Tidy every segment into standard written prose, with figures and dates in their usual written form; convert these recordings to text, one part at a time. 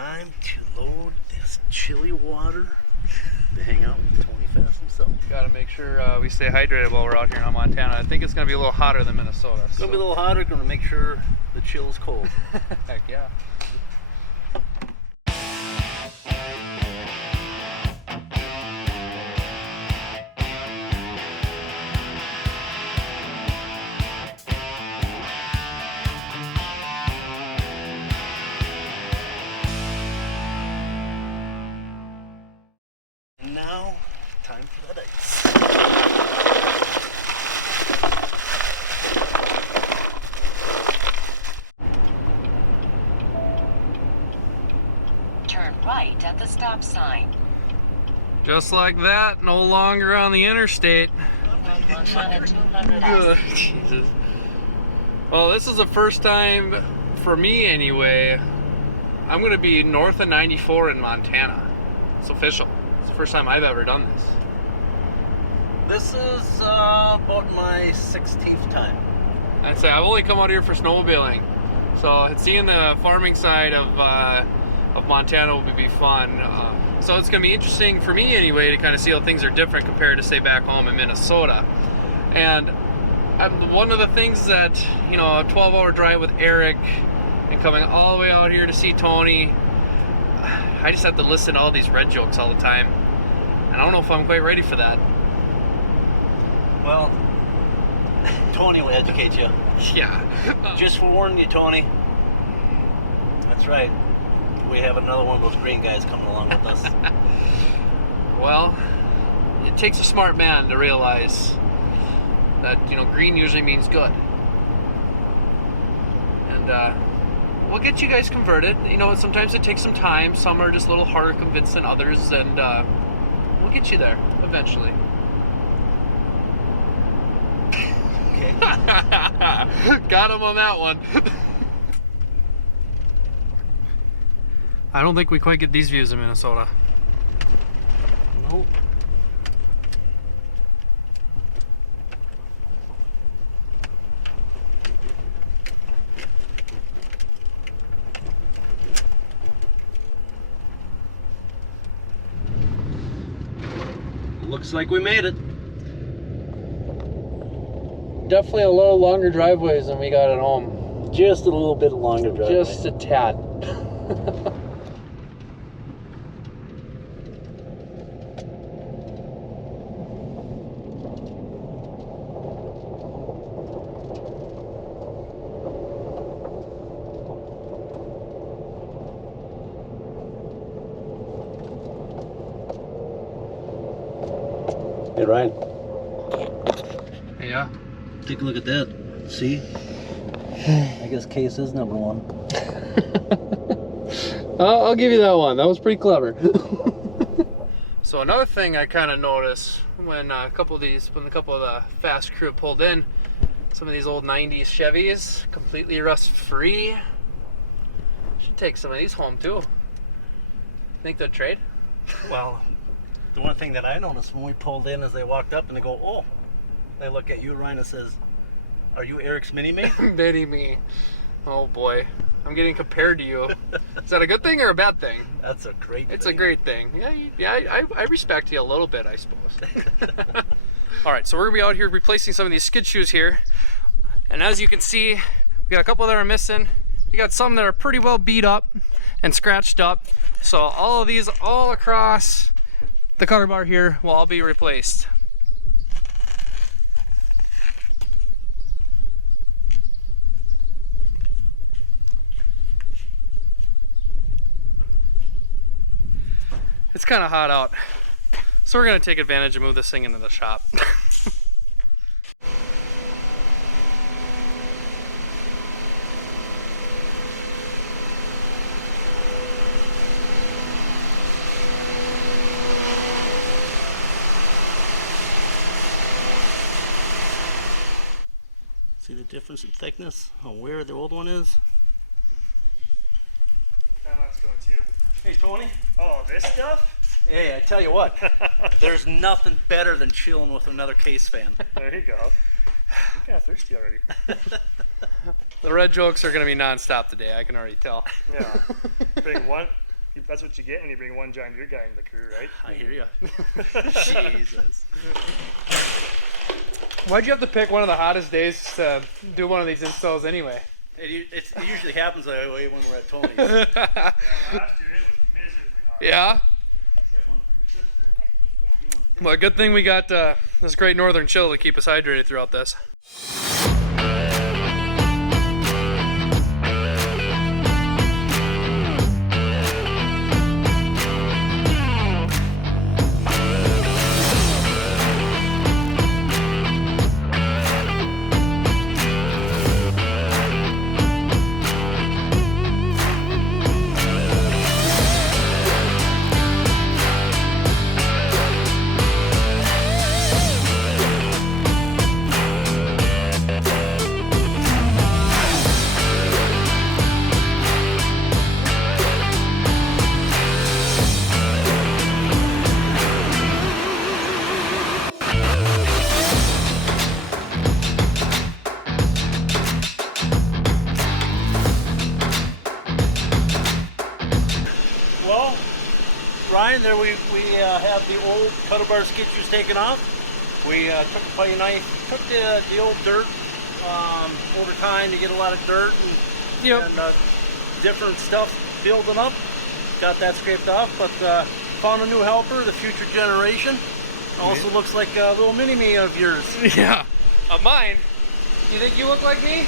time to load this chilly water to hang out with Tony Fast himself. Got to make sure we stay hydrated while we're out here in Montana. I think it's going to be a little hotter than Minnesota. It's going to be a little hotter. Going to make sure the chill's cold. Heck yeah. And now, time for that ice. Turn right at the stop sign. Just like that, no longer on the interstate. Ugh, Jesus. Well, this is the first time, for me anyway, I'm going to be north of 94 in Montana. It's official. It's the first time I've ever done this. This is about my 16th time. I'd say I've only come out here for snowmobiling. So seeing the farming side of Montana will be fun. So it's going to be interesting for me anyway to kind of see how things are different compared to, say, back home in Minnesota. And one of the things that, you know, a 12-hour drive with Eric and coming all the way out here to see Tony, I just have to listen to all these red jokes all the time. And I don't know if I'm quite ready for that. Well, Tony will educate you. Yeah. Just forewarning you, Tony. That's right. We have another one of those green guys coming along with us. Well, it takes a smart man to realize that, you know, green usually means good. And we'll get you guys converted. You know, sometimes it takes some time. Some are just a little harder to convince than others, and we'll get you there eventually. Okay. Got him on that one. I don't think we quite get these views in Minnesota. Nope. Looks like we made it. Definitely a little longer driveways than we got at home. Just a little bit longer driveway. Just a tad. Hey, Ryan. Yeah. Take a look at that. See? I guess case is number one. I'll give you that one. That was pretty clever. So another thing I kind of noticed when a couple of the fast crew pulled in, some of these old 90s Chevys, completely rust free. Should take some of these home too. Think they'd trade? Well, the one thing that I noticed when we pulled in is they walked up and they go, oh, they look at you, Ryan, and says, are you Eric's mini-me? Mini-me. Oh boy. I'm getting compared to you. Is that a good thing or a bad thing? That's a great thing. It's a great thing. Yeah, I respect you a little bit, I suppose. All right, so we're gonna be out here replacing some of these skid shoes here. And as you can see, we got a couple that are missing. We got some that are pretty well beat up and scratched up. So all of these all across the cutter bar here will all be replaced. It's kind of hot out, so we're going to take advantage and move this thing into the shop. See the difference in thickness on where the old one is? Let's go too. Hey, Tony. Oh, this stuff? Hey, I tell you what, there's nothing better than chilling with another case fan. There you go. I'm kind of thirsty already. The red jokes are going to be non-stop today, I can already tell. Yeah. Bring one That's what you get when you bring one John Deere guy in the crew, right? I hear ya. Jesus. Why'd you have to pick one of the hottest days to do one of these installs anyway? It usually happens that way when we're at Tony's. Last year it was miserably hot. Yeah. Well, good thing we got this great northern chill to keep us hydrated throughout this. Well, Ryan, there we have the old Cutterbar Skid Shoes taken off. We took a putty knife, took the old dirt over time to get a lot of dirt and different stuff building up. Got that scraped off, but found a new helper, the future generation. Also looks like a little mini-me of yours. Yeah. Of mine? You think you look like me?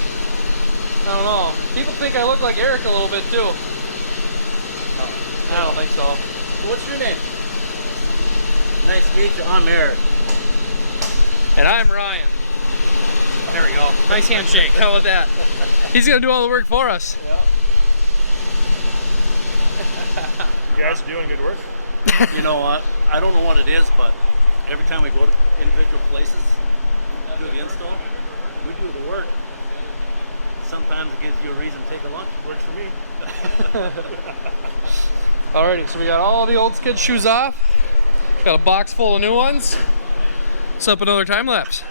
I don't know. People think I look like Eric a little bit too. I don't think so. What's your name? Nice to meet you. I'm Eric. And I'm Ryan. There we go. Nice handshake. How about that? He's gonna do all the work for us. You guys are doing good work. You know what? I don't know what it is, but every time we go to individual places, do the install, we do the work. Sometimes it gives you a reason to take a lunch. Works for me. Alrighty, so we got all the old skid shoes off. Got a box full of new ones. Let's up another time lapse.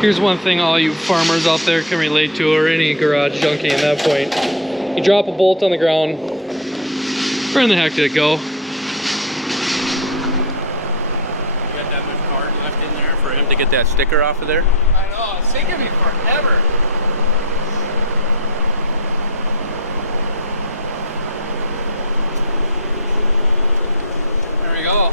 Here's one thing all you farmers out there can relate to, or any garage junkie at that point. You drop a bolt on the ground, where in the heck did it go? You got that much card left in there for him to get that sticker off of there? I know, it's taking me forever. There we go.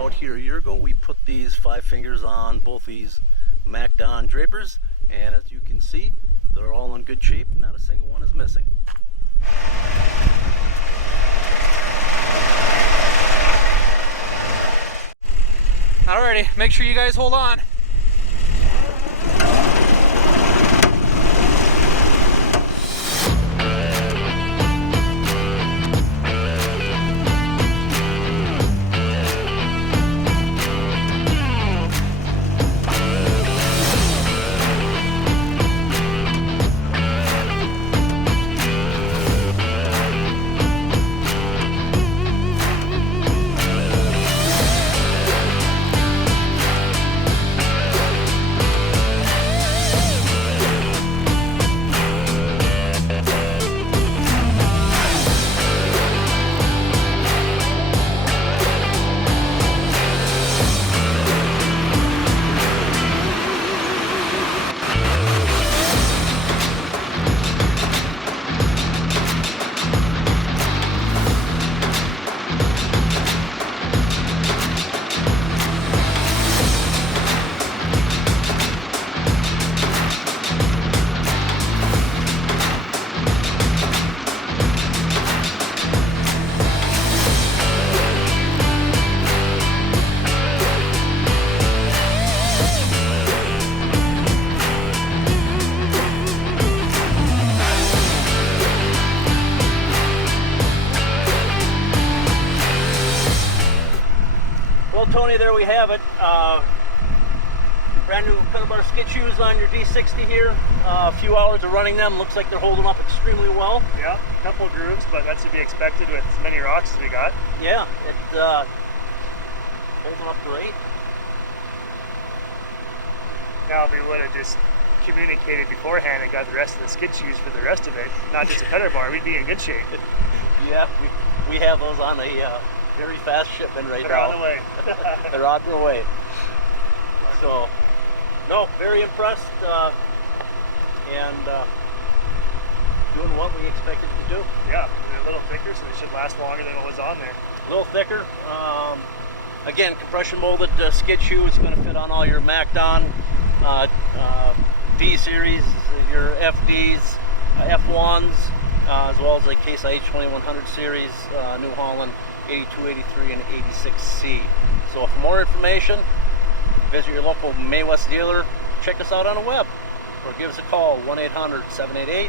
Out here a year ago, we put these 5 fingers on both these MacDon Drapers, and as you can see, They're all in good shape, not a single one is missing. Alrighty, make sure you guys hold on. Well, Tony, there we have it. Brand new Cutterbar Skid Shoes on your D60 here. A few hours of running them. Looks like they're holding up extremely well. Yeah, a couple of grooves, but that's to be expected with as many rocks as we got. Yeah, it's holding up great. Now, if we would have just communicated beforehand and got the rest of the skid shoes for the rest of it, not just a Cutterbar, we'd be in good shape. Yeah, we have those on a very fast shipment right They're now. on the way. They're on their way. So, no, very impressed and doing what we expected it to do. Yeah, they're a little thicker, so they should last longer than what was on there. A little thicker. Again, compression molded skid shoe. It's going to fit on all your MacDon D series, your FDs, F1s, as well as the Case IH 2100 series, New Holland 82, 83, and 86C. So for more information, visit your local May Wes dealer, check us out on the web, or give us a call, 1-800-788-6483.